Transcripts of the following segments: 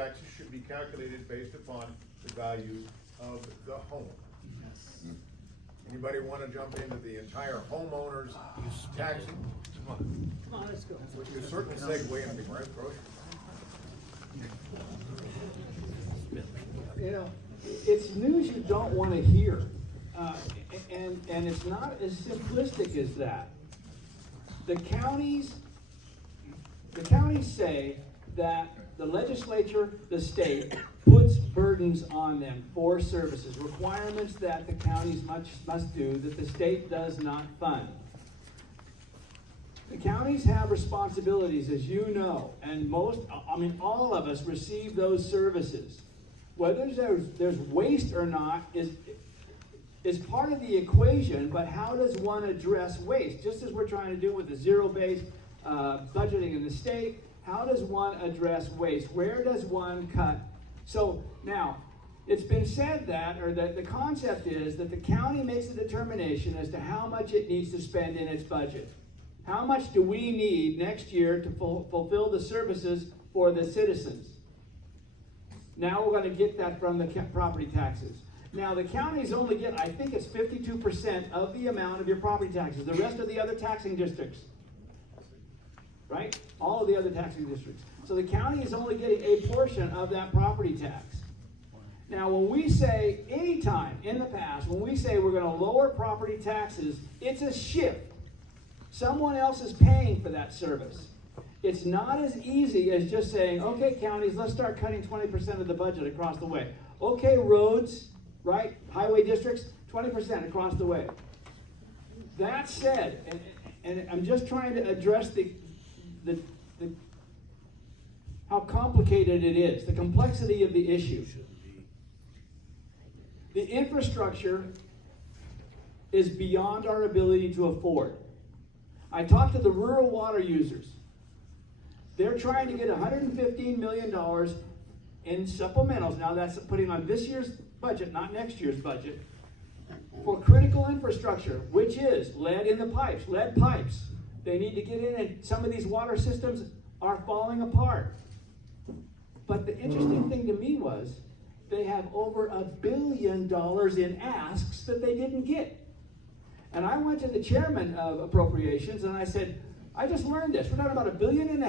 taxes should be calculated based upon the value of the home. Anybody want to jump into the entire homeowner's taxing? Come on, let's go. Which is certainly segue into my approach. You know, it's news you don't want to hear. And it's not as simplistic as that. The counties say that the legislature, the state, puts burdens on them for services, requirements that the counties must do that the state does not fund. The counties have responsibilities, as you know, and all of us receive those services. Whether there's waste or not is part of the equation, but how does one address waste? Just as we're trying to do with the zero-based budgeting in the state, how does one address waste? Where does one cut? So now, it's been said that the concept is that the county makes a determination as to how much it needs to spend in its budget. How much do we need next year to fulfill the services for the citizens? Now we're going to get that from the property taxes. Now the counties only get, I think it's 52% of the amount of your property taxes. The rest of the other taxing districts, right? All of the other taxing districts. So the county is only getting a portion of that property tax. Now when we say, anytime in the past, when we say we're going to lower property taxes, it's a shift. Someone else is paying for that service. It's not as easy as just saying, okay, counties, let's start cutting 20% of the budget across the way. Okay, roads, right? Highway districts, 20% across the way. That said, and I'm just trying to address how complicated it is, the complexity of the issue. The infrastructure is beyond our ability to afford. I talked to the rural water users. They're trying to get $115 million in supplementals. Now that's putting on this year's budget, not next year's budget, for critical infrastructure, which is lead in the pipes, lead pipes. They need to get in, and some of these water systems are falling apart. But the interesting thing to me was they have over $1 billion in asks that they didn't get. And I went to the chairman of appropriations and I said, I just learned this. We're talking about $1.5 billion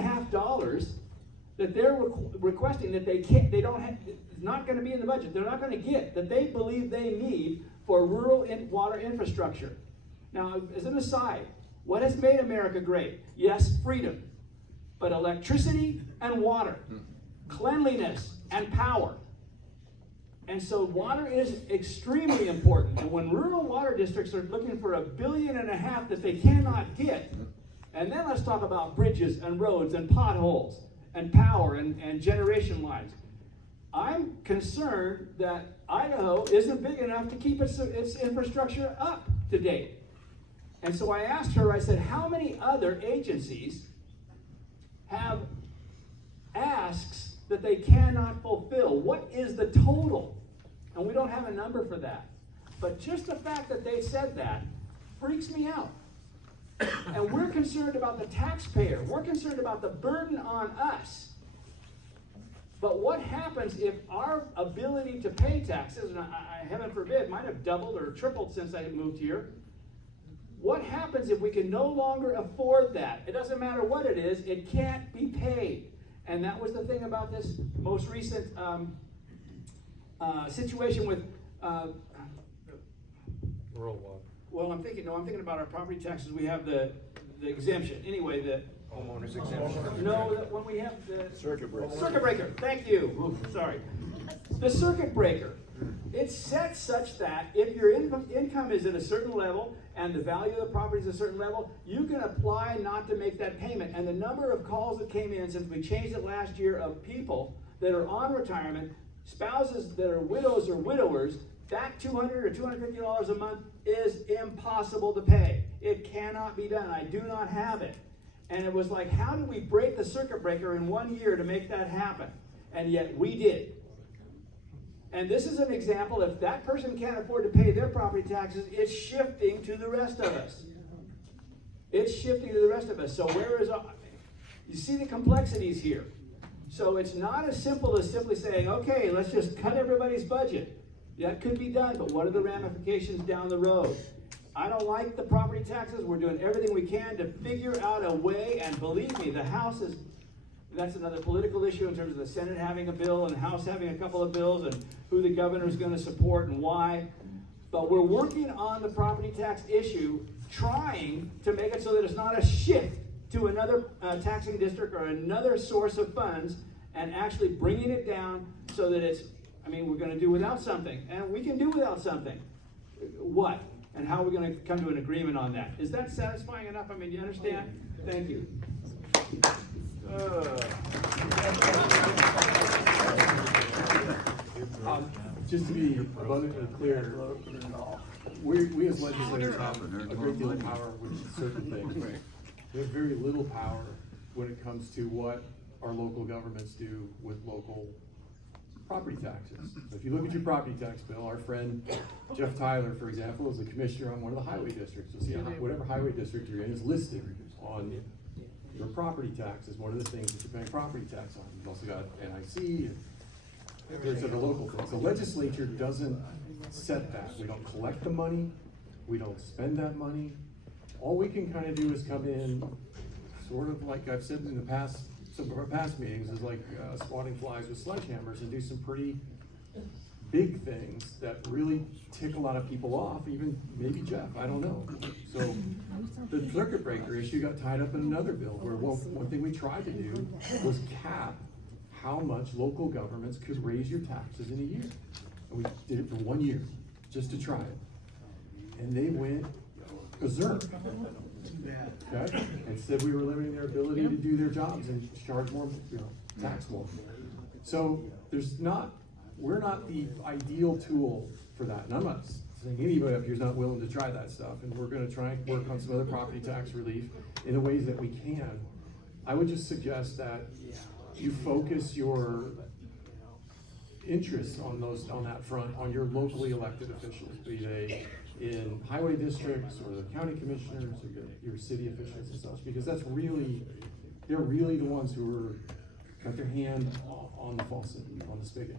that they're requesting that they don't have, it's not going to be in the budget. They're not going to get, that they believe they need for rural water infrastructure. Now, as an aside, what has made America great? Yes, freedom, but electricity and water, cleanliness and power. And so water is extremely important. And when rural water districts are looking for $1.5 billion that they cannot get, and then let's talk about bridges and roads and potholes and power and generation lines. I'm concerned that Idaho isn't big enough to keep its infrastructure up to date. And so I asked her, I said, how many other agencies have asks that they cannot fulfill? What is the total? And we don't have a number for that. But just the fact that they said that freaks me out. And we're concerned about the taxpayer. We're concerned about the burden on us. But what happens if our ability to pay taxes, and I heaven forbid, might have doubled or tripled since I moved here. What happens if we can no longer afford that? It doesn't matter what it is, it can't be paid. And that was the thing about this most recent situation with Rural water. well, I'm thinking about our property taxes. We have the exemption. Anyway, the Homeowners exemption. no, when we have the Circuit breaker. circuit breaker. Thank you. Oof, sorry. The circuit breaker. It's set such that if your income is at a certain level and the value of the property is a certain level, you can apply not to make that payment. And the number of calls that came in since we changed it last year of people that are on retirement, spouses that are widows or widowers, that $200 or $250 a month is impossible to pay. It cannot be done. I do not have it. And it was like, how do we break the circuit breaker in 1 year to make that happen? And yet we did. And this is an example, if that person can't afford to pay their property taxes, it's shifting to the rest of us. It's shifting to the rest of us. So where is, you see the complexities here. So it's not as simple as simply saying, okay, let's just cut everybody's budget. That could be done, but what are the ramifications down the road? I don't like the property taxes. We're doing everything we can to figure out a way, and believe me, the House is, that's another political issue in terms of the Senate having a bill and the House having a couple of bills and who the governor is going to support and why. But we're working on the property tax issue, trying to make it so that it's not a shift to another taxing district or another source of funds, and actually bringing it down so that it's, I mean, we're going to do without something, and we can do without something. What? And how are we going to come to an agreement on that? Is that satisfying enough? I mean, do you understand? Thank you. Just to be abundantly clear, we as legislators have a great deal of power with certain things. We have very little power when it comes to what our local governments do with local property taxes. So if you look at your property tax bill, our friend Jeff Tyler, for example, is a commissioner on one of the highway districts. You'll see whatever highway district you're in is listed on your property tax as one of the things that you're paying property tax on. You've also got NIC and there's other local things. The legislature doesn't set that. We don't collect the money. We don't spend that money. All we can kind of do is come in, sort of like I've said in the past, some of our past meetings, is like swatting flies with sledgehammers and do some pretty big things that really tick a lot of people off, even maybe Jeff, I don't know. So the circuit breaker issue got tied up in another bill where one thing we tried to do was cap how much local governments could raise your taxes in a year. And we did it for 1 year, just to try it. And they went berserk. Okay? And said we were limiting their ability to do their jobs and charge more, tax more. So we're not the ideal tool for that. And I'm not saying anybody up here is not willing to try that stuff. And we're gonna try and work on some other property tax relief in the ways that we can. I would just suggest that you focus your interests on that front, on your locally elected officials, be they in highway districts or the county commissioners or your city officials and such, because they're really the ones who are got their hand on the faucet, on the spigot.